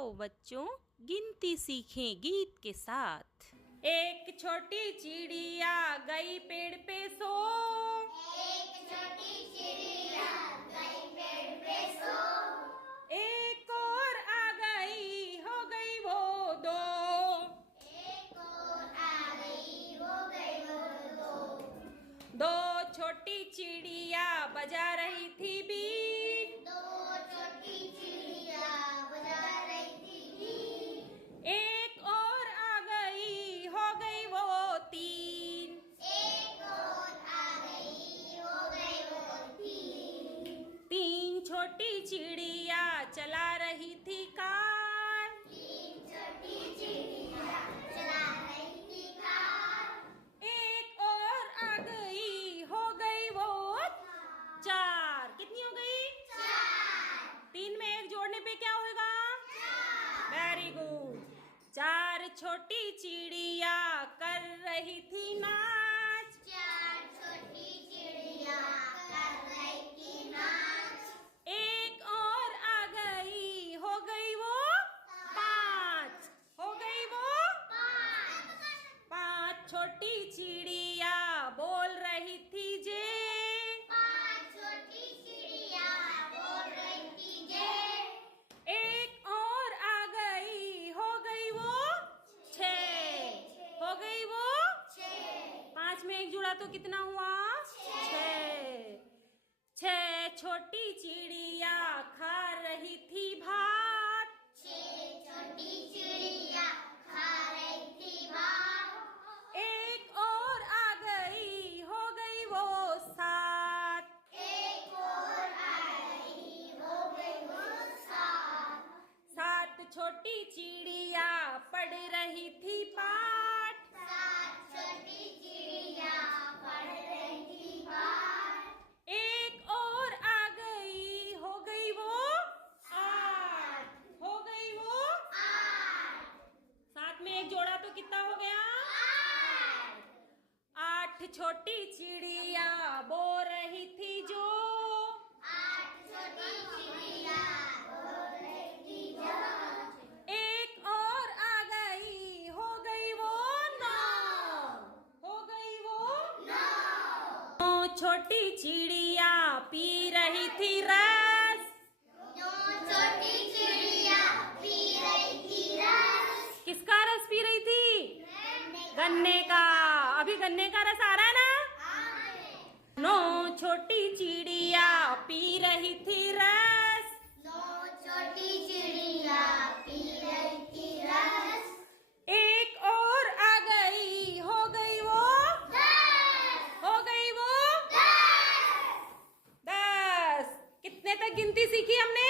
आओ बच्चों गिनती सीखें गीत के साथ। एक छोटी चिड़िया गई पेड़ पे सो। एक छोटी चिड़िया गई पेड़ पे सो। एक और आ गई हो गई वो दो। एक और आ गई हो गई वो दो। दो छोटी चिड़िया बजा रही थी बीन। दो छोटी चिड़िया बजा रही थी बीन। एक और आ गई हो गई वो तीन। एक और आ गई हो गई वो तीन। तीन छोटी चिड़िया चला रही थी कार। तीन छोटी चिड़िया चला रही थी कार। एक और आ गई हो गई वो चार। कितनी हो गई? चार। तीन में एक जोड़ने पे क्या होगा? चार। Very good. चार छोटी चिड़िया कर रही थी नाच। चार छोटी चिड़िया कर रही थी नाच। एक और आ गई हो गई वो पांच। हो गई वो पांच छोटी चिड़िया बोल रही थी जे। पांच छोटी चिड़िया बोल रही थी जे। एक और आ गई हो गई वो छह। हो गई वो छह। पांच में एक जुड़ा तो कितना हुआ? छह। छह छोटी चिड़िया खा रही थी भात। छह छोटी चिड़िया खा रही थी भात। एक और आ गई हो गई वो सात। एक और आ गई हो गई वो सात। सात छोटी चिड़िया पढ़ रही थी पाठ। सात छोटी चिड़िया पढ़ रही थी पाठ। एक और आ गई हो गई वो आठ। हो गई वो आठ। सात में एक जोड़ा तो कितना हो गया? आठ। आठ छोटी चिड़िया बोल रही थी जो। आठ छोटी चिड़िया बोल रही थी जो। एक और आ गई हो गई वो नौ। हो गई वो नौ छोटी चिड़िया पी रही थी रस। नौ छोटी चिड़िया पी रही थी रस। किसका रस पी रही थी? गन्ने का। अभी गन्ने का रस आ रहा है ना? नौ छोटी चिड़िया पी रही थी रस। नौ छोटी चिड़िया पी रही थी रस। एक और आ गई हो गई वो 10। हो गई वो 10। 10। कितने तक गिनती सीखी हमने?